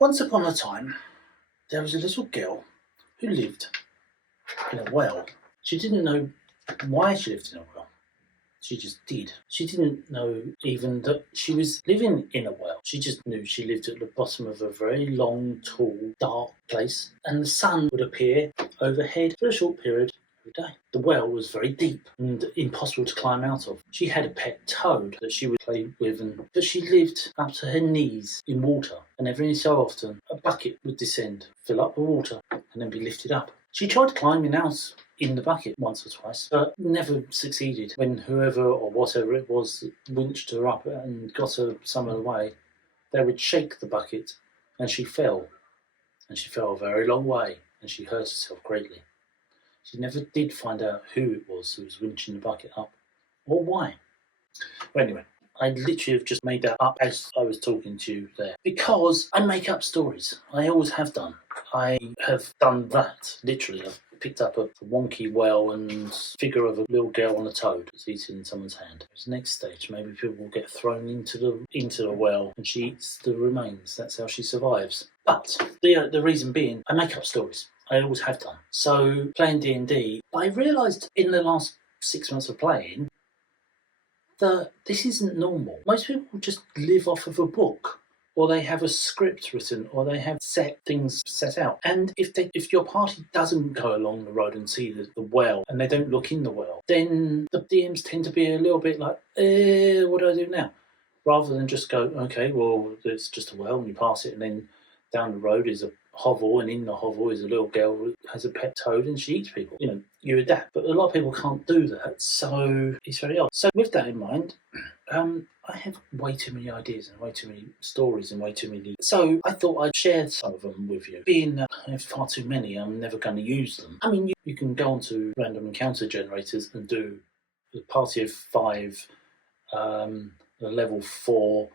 Once upon a time, there was a little girl who lived in a well. She didn't know why she lived in a well. She just did. She didn't know even that she was living in a well. She just knew she lived at the bottom of a very long, tall, dark place, and the sun would appear overhead for a short period every day. The well was very deep and impossible to climb out of. She had a pet toad that she would play with, but she lived up to her knees in water, and every so often a bucket would descend, fill up the water, and then be lifted up. She tried climbing out in the bucket once or twice, but never succeeded. When whoever or whatever it was that winched her up and got her some of the way, they would shake the bucket, and she fell. And she fell a very long way, and she hurt herself greatly. She never did find out who it was who was winching the bucket up, or why. But anyway, I literally have just made that up as I was talking to you there. Because I make up stories. I always have done. I have done that, literally. I've picked up a wonky well and figure of a little girl on a toad that's eating in someone's hand. The next stage, maybe people will get thrown into the well and she eats the remains. That's how she survives. But the reason being, I make up stories. I always have done. So playing D&D, I realised in the last 6 months of playing that this isn't normal. Most people just live off of a book, or they have a script written, or they have set things set out. And if your party doesn't go along the road and see the well, and they don't look in the well, then the DMs tend to be a little bit like, what do I do now? Rather than just go, okay, well, it's just a well, and you pass it, and then down the road is a hovel, and in the hovel is a little girl who has a pet toad and she eats people. You know, you adapt. But a lot of people can't do that, so it's very odd. So with that in mind, I have way too many ideas and way too many stories and way too many. So I thought I'd share some of them with you. Being that I have far too many, I'm never going to use them. I mean, you can go onto random encounter generators and do a party of 5, a level 4,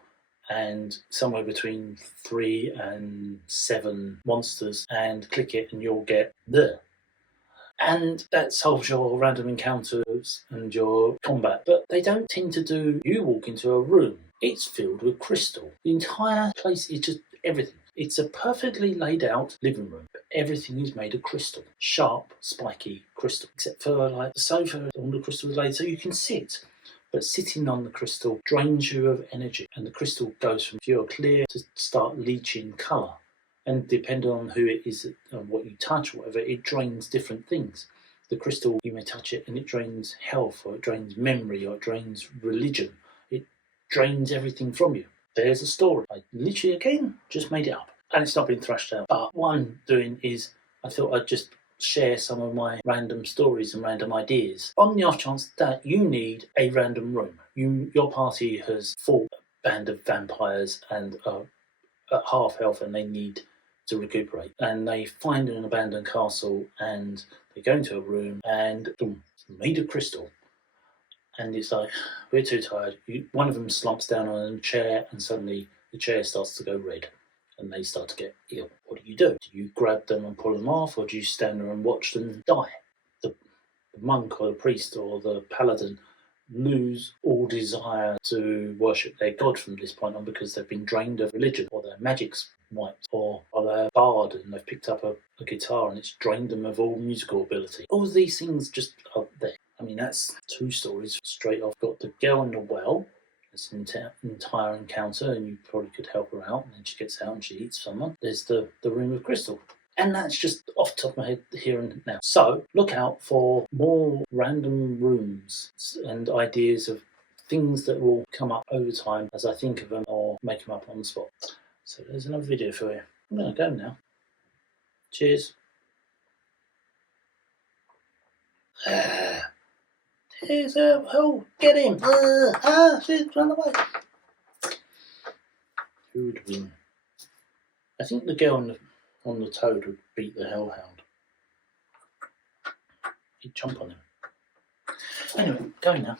and somewhere between 3 and 7 monsters, and click it and you'll get the. And that solves your random encounters and your combat. But they don't tend to do, you walk into a room, it's filled with crystal. The entire place is just everything. It's a perfectly laid out living room, but everything is made of crystal. Sharp, spiky crystal. Except for like the sofa, all the crystal is laid so you can sit. But sitting on the crystal drains you of energy, and the crystal goes from pure clear to start leaching colour. And depending on who it is and what you touch or whatever, it drains different things. The crystal, you may touch it and it drains health, or it drains memory, or it drains religion. It drains everything from you. There's a story. I literally, again, just made it up. And it's not been thrashed out. But what I'm doing is, I thought I'd just share some of my random stories and random ideas. On the off chance that you need a random room. Your party has fought a band of vampires and are at half health and they need to recuperate. And they find an abandoned castle and they go into a room and boom, it's made of crystal. And it's like, we're too tired. One of them slumps down on a chair and suddenly the chair starts to go red. And they start to get ill. What do? Do you grab them and pull them off, or do you stand there and watch them die? The monk or the priest or the paladin lose all desire to worship their god from this point on because they've been drained of religion, or their magic's wiped, or they're a bard and they've picked up a guitar and it's drained them of all musical ability. All of these things just are there. I mean, that's 2 stories straight off. Got the girl in the well. It's an entire encounter, and you probably could help her out, and then she gets out and she eats someone. There's the room of crystal. And that's just off the top of my head here and now. So look out for more random rooms and ideas of things that will come up over time as I think of them or make them up on the spot. So there's another video for you. I'm going to go now. Cheers. Here's get him! Shit, run away! Who would win? I think the girl on the toad would beat the hellhound. He'd jump on him. Anyway, going now.